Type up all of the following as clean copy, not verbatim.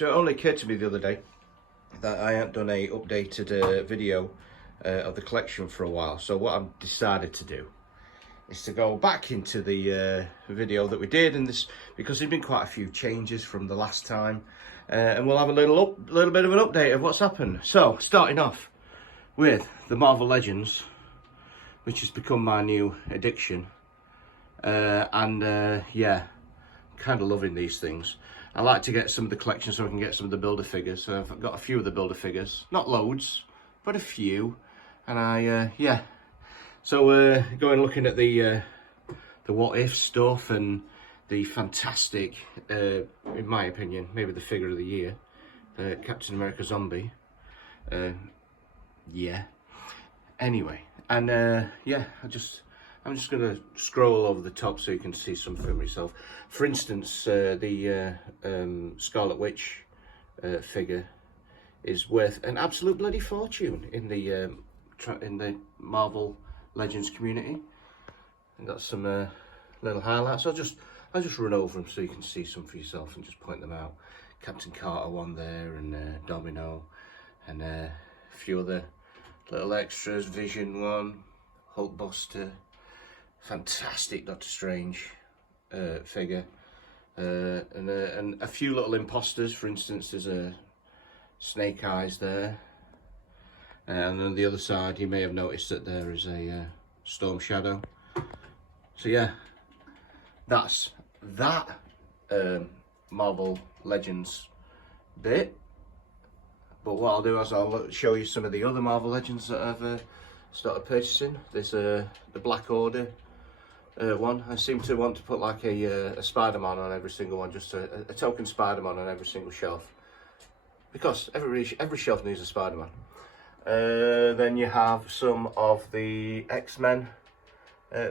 So it only occurred to me the other day that I hadn't done a updated video of the collection for a while. So what I've decided to do is to go back into the video that we did, and this because there's been quite a few changes from the last time, and we'll have a little bit of an update of what's happened. So starting off with the Marvel Legends, which has become my new addiction, yeah, kind of loving these things. I like to get some of the collection so I can get some of the builder figures. So I've got a few of the builder figures, not loads, but a few. And yeah. So going looking at the what if stuff and the fantastic, in my opinion, maybe the figure of the year, the Captain America Zombie. Yeah. Anyway, and yeah, I'm just going to scroll over the top so you can see some for yourself. For instance, the Scarlet Witch figure is worth an absolute bloody fortune in the Marvel Legends community. I've got some little highlights. I'll just run over them so you can see some for yourself and just point them out. Captain Carter one there, and Domino, and a few other little extras. Vision one, Hulkbuster. Fantastic Doctor Strange figure, and a few little imposters. For instance, there's a Snake Eyes there, and on the other side you may have noticed that there is a Storm Shadow. So yeah, that's that Marvel Legends bit. But what I'll do is I'll show you some of the other Marvel Legends that I've started purchasing. There's the Black Order one. I seem to want to put like a Spider-Man on every single one, just a token Spider-Man on every single shelf, because every shelf needs a Spider-Man. Then you have some of the X-Men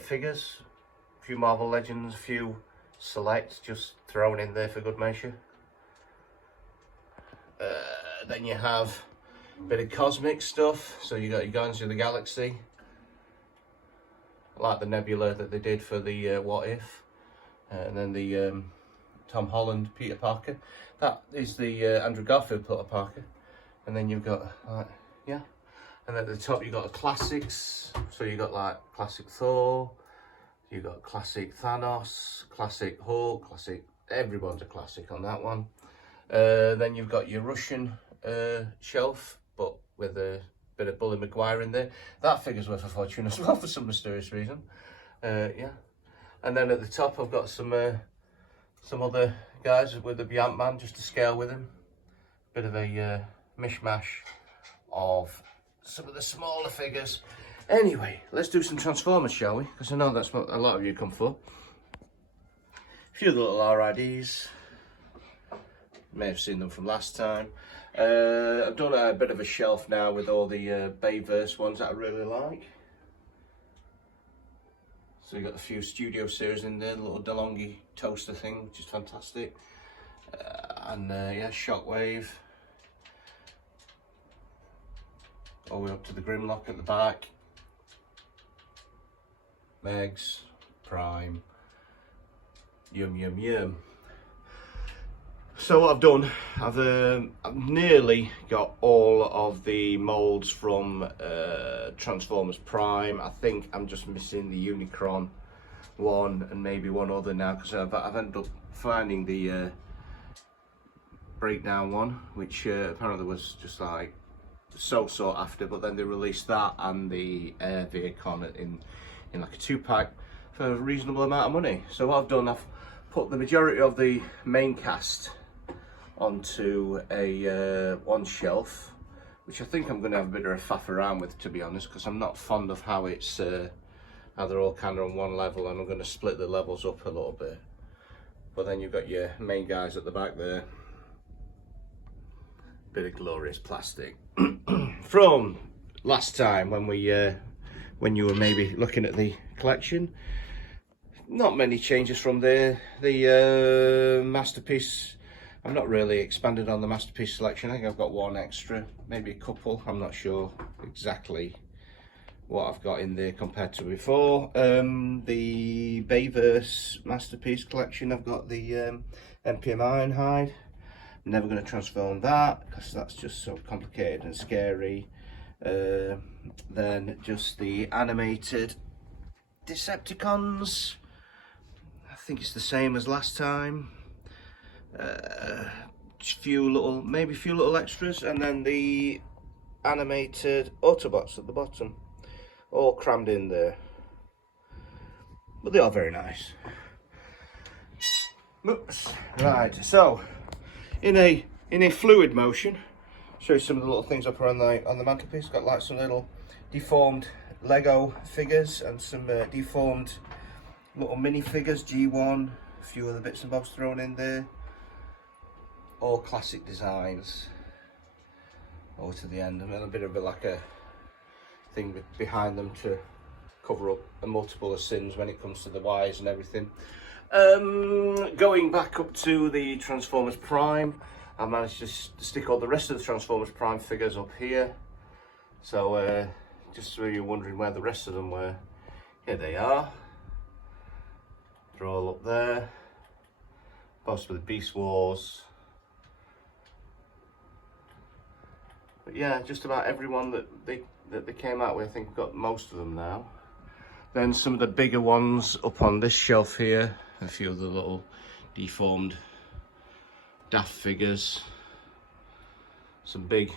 figures, a few Marvel Legends, a few Select, just thrown in there for good measure. Then you have a bit of cosmic stuff, so you got your Guardians of the Galaxy, like the Nebula that they did for the What If, and then the Tom Holland Peter Parker. That is the Andrew Garfield Peter Parker. And then you've got yeah, and then at the top you've got the classics. So you got like classic Thor, you got classic Thanos, classic Hulk, classic. Everyone's a classic on that one. Then you've got your Russian shelf, but with a bit of Bully Maguire in there. That figure's worth a fortune as well for some mysterious reason. Yeah. And then at the top I've got some other guys with the Ant-Man, just to scale with him. Bit of a mishmash of some of the smaller figures. Anyway, let's do some Transformers, shall we? Because I know that's what a lot of you come for. A few little RIDs. May have seen them from last time. I've done a bit of a shelf now with all the Beyverse ones that I really like. So you've got a few Studio Series in there, the little DeLonghi toaster thing, which is fantastic. And yeah, Shockwave. All the way up to the Grimlock at the back. Megs, Prime, yum. So what I've done, I've nearly got all of the moulds from Transformers Prime. I think I'm just missing the Unicron one and maybe one other now, because I've ended up finding the Breakdown one, which apparently was just like so sought after, but then they released that and the Air Vehicle in like a 2-pack for a reasonable amount of money. So what I've done, I've put the majority of the main cast onto a one shelf, which I think I'm going to have a bit of a faff around with, to be honest, because I'm not fond of how it's how they're all kind of on one level, and I'm going to split the levels up a little bit. But then you've got your main guys at the back there. Bit of glorious plastic from last time when you were maybe looking at the collection. Not many changes from there. The Masterpiece, I've not really expanded on the Masterpiece selection. I think I've got one extra, maybe a couple. I'm not sure exactly what I've got in there compared to before. The Beyverse Masterpiece collection, I've got the MPM Ironhide. Never going to transform that because that's just so complicated and scary. Then just the animated Decepticons. I think it's the same as last time. Maybe a few little extras, and then the animated Autobots at the bottom, all crammed in there. But they are very nice. Oops. Right, so in a fluid motion, show you some of the little things up on the mantelpiece. Got like some little deformed Lego figures and some deformed little mini figures, G1, a few other bits and bobs thrown in there. All classic designs. Over to the end, and then a bit of like a thing behind them to cover up a multiple of sins when it comes to the wires and everything. Going back up to the Transformers Prime, I managed to stick all the rest of the Transformers Prime figures up here. So just so you're wondering where the rest of them were, here they are. They're all up there. Most of the Beast Wars. But yeah, just about everyone that they came out with, I think we've got most of them now. Then some of the bigger ones up on this shelf here, a few of the little deformed Daft figures, some big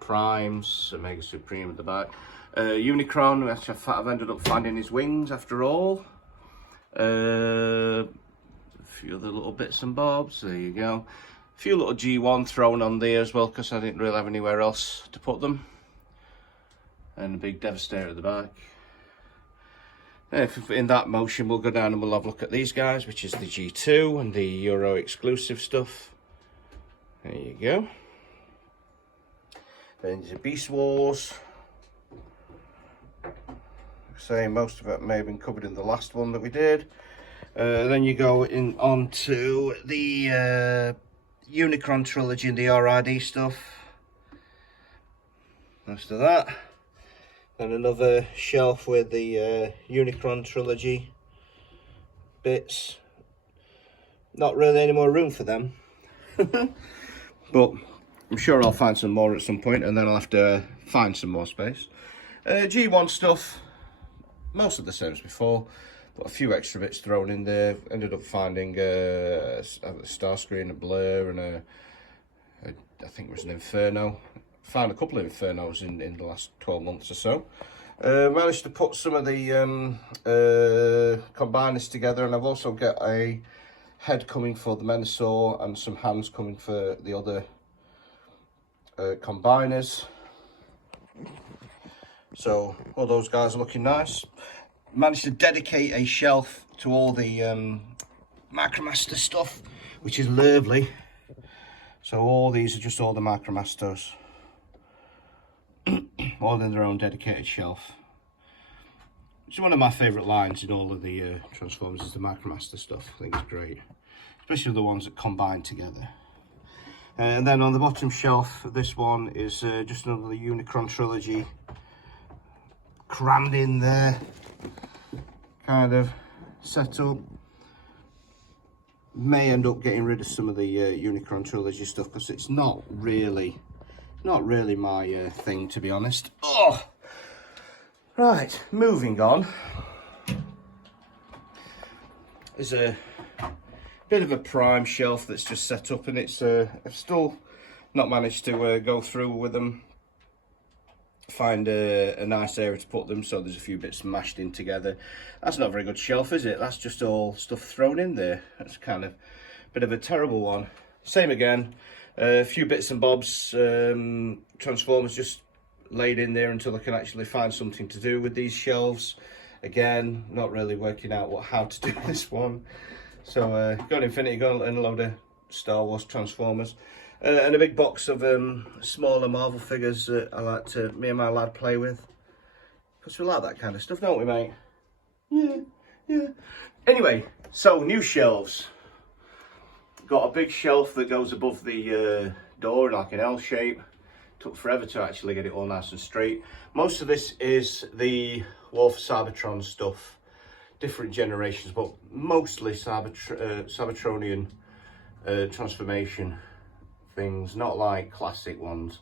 Primes, Omega Supreme at the back, Unicron, which I've ended up finding his wings after all, a few other little bits and bobs, there you go. A few little G1 thrown on there as well because I didn't really have anywhere else to put them, and a big Devastator at the back. If in that motion we'll go down and we'll have a look at these guys, which is the G2 and the Euro exclusive stuff. There you go. Then the Beast Wars. Say most of it may have been covered in the last one that we did. Then you go in onto the Unicron Trilogy and the RID stuff. Most of that. And another shelf with the Unicron Trilogy bits. Not really any more room for them. But I'm sure I'll find some more at some point, and then I'll have to find some more space. G1 stuff, most of the same as before, but a few extra bits thrown in there. Ended up finding a Starscream, a Blur, and I think it was an Inferno. Found a couple of Infernos in the last 12 months or so. Managed to put some of the combiners together, and I've also got a head coming for the Mensaur and some hands coming for the other combiners. So all those guys are looking nice. Managed to dedicate a shelf to all the Micromaster stuff, which is lovely. So all these are just all the Micromasters. All in their own dedicated shelf. It's one of my favourite lines in all of the Transformers is the Micromaster stuff. I think it's great, especially the ones that combine together. And then on the bottom shelf, this one is just another Unicron Trilogy crammed in there, kind of set up. May end up getting rid of some of the Unicron Trilogy stuff because it's not really my thing, to be honest. Oh, right, moving on. There's a bit of a Prime shelf that's just set up, and it's I've still not managed to go through with them, find a nice area to put them, so there's a few bits mashed in together. That's not a very good shelf, is it? That's just all stuff thrown in there. That's kind of a bit of a terrible one. Same again. A few bits and bobs, Transformers just laid in there until I can actually find something to do with these shelves. Again, not really working out how to do this one. So got Infinity Gauntlet and a load of Star Wars Transformers. And a big box of smaller Marvel figures that I like to, me and my lad play with. Because we like that kind of stuff, don't we, mate? Yeah. Anyway, so new shelves. Got a big shelf that goes above the door, like an L shape. Took forever to actually get it all nice and straight. Most of this is the War for Cybertron stuff. Different generations, but mostly Cybertronian transformation things, not like classic ones,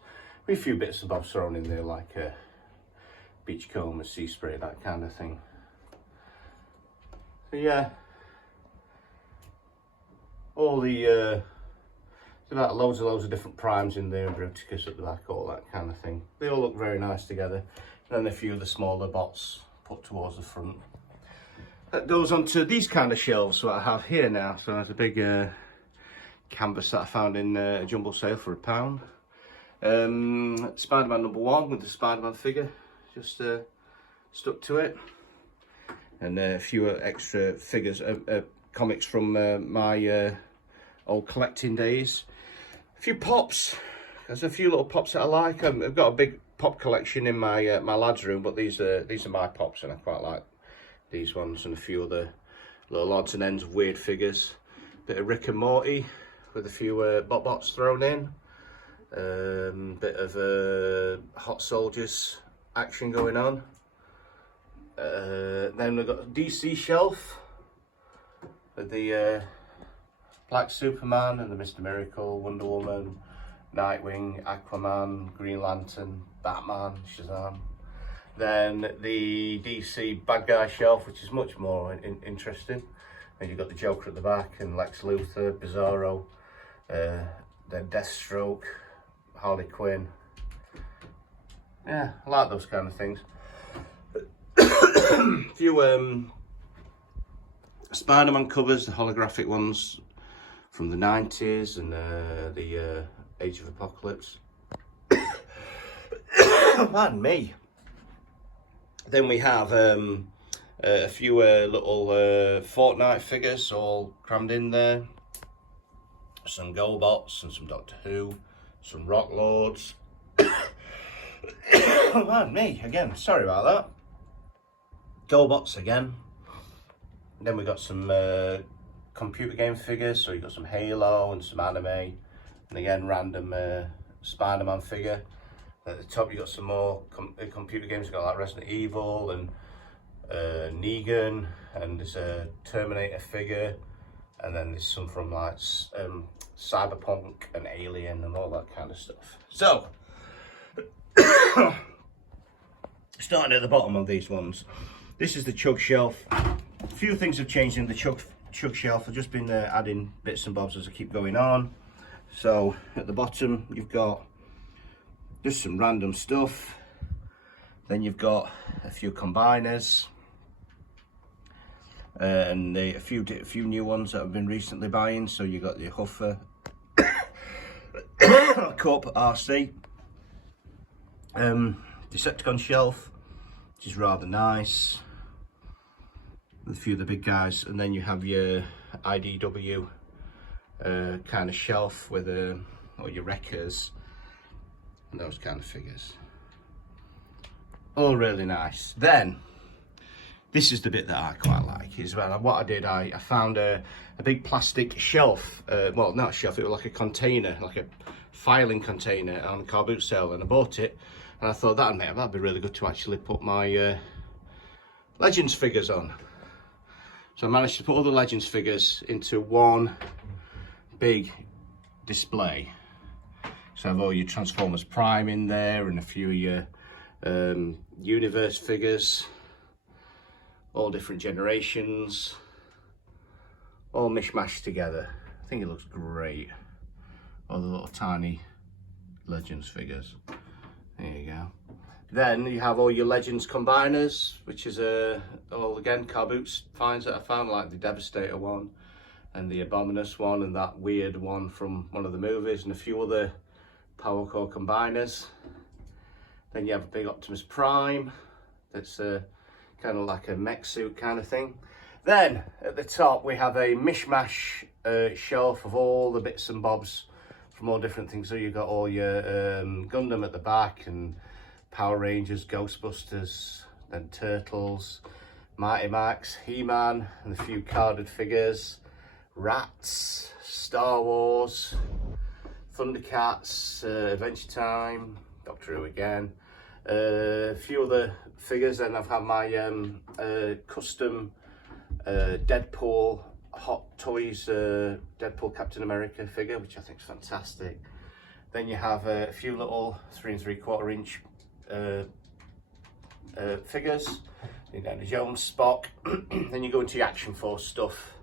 with a few bits and bobs thrown in there, like a beachcomber, sea spray, that kind of thing. So yeah, all the there's about loads of different primes in there, and Bruticus at the back, all that kind of thing. They all look very nice together. And then a few of the smaller bots put towards the front. That goes onto these kind of shelves that I have here now. So there's a big canvas that I found in a jumble sale for £1. Spider-Man #1 with the Spider-Man figure, just stuck to it. And a few extra figures, comics from my old collecting days. A few pops. There's a few little pops that I like. I've got a big pop collection in my my lad's room, but these are my pops, and I quite like these ones, and a few other little odds and ends of weird figures. Bit of Rick and Morty with a few bots thrown in. Bit of Hot Soldiers action going on. Then we've got a DC shelf with the Black Superman and the Mr. Miracle, Wonder Woman, Nightwing, Aquaman, Green Lantern, Batman, Shazam. Then the DC bad guy shelf, which is much more interesting. And you've got the Joker at the back, and Lex Luthor, Bizarro, then Deathstroke, Harley Quinn. Yeah, I like those kind of things. A few Spider-Man covers, the holographic ones from the 90s, and the Age of Apocalypse. Pardon me. Then we have a few little Fortnite figures all crammed in there. Some GoBots and some Doctor Who, some Rock Lords. Pardon me, again, sorry about that. GoBots again. Then we got some computer game figures, so you got some Halo and some anime, and again random Spider-Man figure. At the top you got some more computer games. You got like Resident Evil and Negan, and there's a Terminator figure, and then there's some from like Cyberpunk and Alien and all that kind of stuff. So starting at the bottom of these ones, this is the Chug Shelf. A few things have changed in the Chug Shelf. I've just been adding bits and bobs as I keep going on. So at the bottom you've got just some random stuff. Then you've got a few combiners, and a few new ones that I've been recently buying. So you got the Huffer Cup RC, Decepticon shelf, which is rather nice, with a few of the big guys. And then you have your IDW kind of shelf with or your Wreckers and those kind of figures. All really nice. Then this is the bit that I quite like. Is what I did. I found a big plastic shelf. Well, not a shelf. It was like a container, like a filing container on a car boot sale, and I bought it. And I thought that'd be really good to actually put my Legends figures on. So I managed to put all the Legends figures into one big display. So I have all your Transformers Prime in there, and a few of your Universe figures, all different generations, all mishmashed together. I think it looks great. All the little tiny Legends figures. There you go. Then you have all your Legends combiners, which is all again car boots finds that I found, like the Devastator one and the Abominus one and that weird one from one of the movies, and a few other Power Core combiners. Then you have a big Optimus Prime that's kind of like a mech suit kind of thing. Then at the top we have a mishmash shelf of all the bits and bobs from all different things. So you've got all your Gundam at the back, and Power Rangers, Ghostbusters, then Turtles, Mighty Max, He-Man, and a few carded figures, Rats, Star Wars, Thundercats, Adventure Time, Doctor Who again, a few other figures. And I've had my custom Deadpool Hot Toys Deadpool Captain America figure, which I think is fantastic. Then you have a few little 3 3/4 inch figures. Indiana Jones, Spock. Then you go into your Action Force stuff,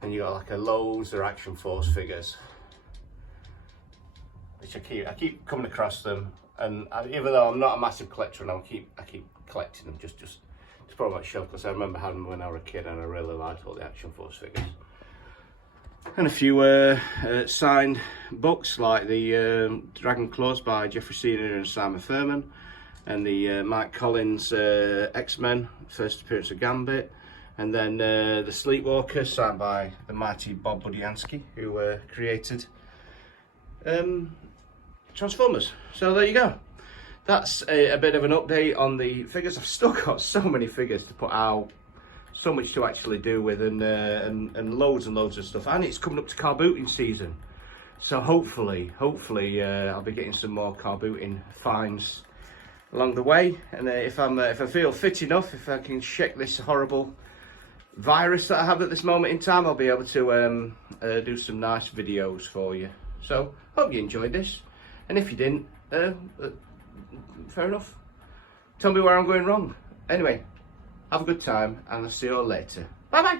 and you got like loads of Action Force figures, which I keep coming across them, and even though I'm not a massive collector, and I keep collecting them just to put on my shelf, because I remember having them when I was a kid, and I really liked all the Action Force figures. And a few signed books like the Dragon Claws by Jeffrey Senior and Simon Furman, and the Mike Collins X-Men first appearance of Gambit, and then the Sleepwalker signed by the mighty Bob Budiansky, who created Transformers. So there you go. That's a bit of an update on the figures. I've still got so many figures to put out, so much to actually do with, and loads and loads of stuff. And it's coming up to car booting season, so hopefully I'll be getting some more car booting finds along the way. And if I feel fit enough, if I can shake this horrible virus that I have at this moment in time, I'll be able to do some nice videos for you. So hope you enjoyed this, and if you didn't, fair enough. Tell me where I'm going wrong. Anyway, have a good time, and I'll see you all later. Bye bye.